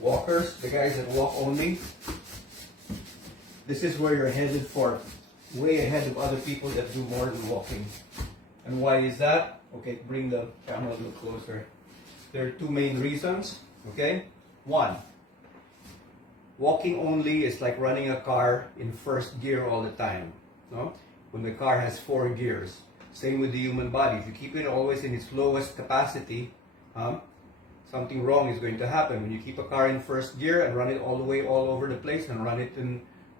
walkers, the guys that walk only, this is where you're headed for. Way ahead of other people that do more than walking. And why is that? Okay, bring the camera a little closer. There are two main reasons, okay? One, walking only is like running a car in first gear all the time, no? When the car has 4 gears. Same with the human body. If you keep it always in its lowest capacity, something wrong is going to happen. When you keep a car in first gear and run it all the way all over the place and run it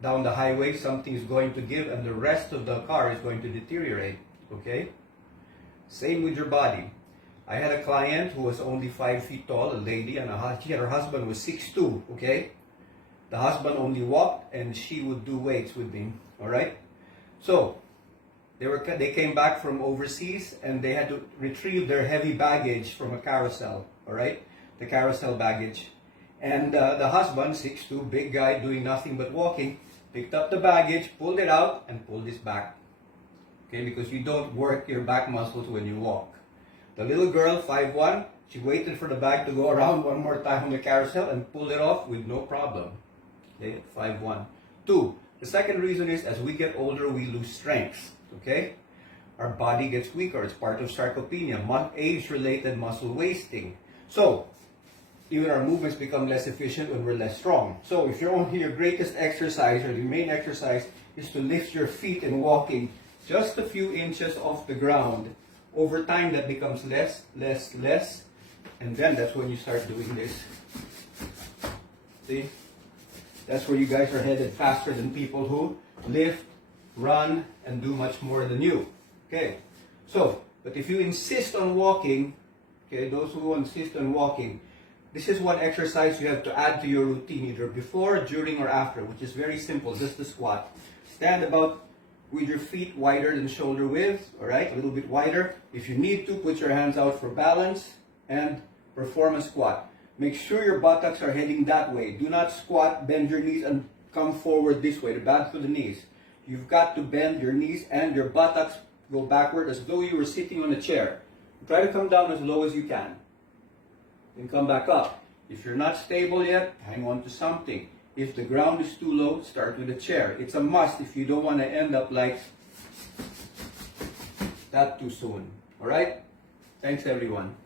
down the highway, something is going to give and the rest of the car is going to deteriorate, okay? Same with your body. I had a client who was only 5 feet tall, a lady, and her husband was 6'2", okay? The husband only walked and she would do weights with me, all right? So, they came back from overseas and they had to retrieve their heavy baggage from a carousel, all right? The carousel baggage. And the husband, 6'2", big guy doing nothing but walking, picked up the baggage, pulled it out, and pulled his back. Okay, because you don't work your back muscles when you walk. The little girl, 5'1", she waited for the bag to go around one more time on the carousel and pulled it off with no problem. Okay, 5'1". 2, the second reason is as we get older, we lose strength. Okay? Our body gets weaker. It's part of sarcopenia, age-related muscle wasting. So, even our movements become less efficient when we're less strong. So, if your greatest exercise or the main exercise is to lift your feet in walking just a few inches off the ground, over time that becomes less, and then that's when you start doing this. See? That's where you guys are headed faster than people who lift, run, and do much more than you. Okay? So, but if you insist on walking, okay, those who insist on walking, this is one exercise you have to add to your routine, either before, during, or after, which is very simple, just the squat. Stand about with your feet wider than shoulder width, all right, a little bit wider. If you need to, put your hands out for balance and perform a squat. Make sure your buttocks are heading that way. Do not squat, bend your knees, and come forward this way, back to the knees. You've got to bend your knees and your buttocks go backward as though you were sitting on a chair. Try to come down as low as you can. Then come back up. If you're not stable yet, hang on to something. If the ground is too low, start with a chair. It's a must if you don't want to end up like that too soon. Alright? Thanks everyone.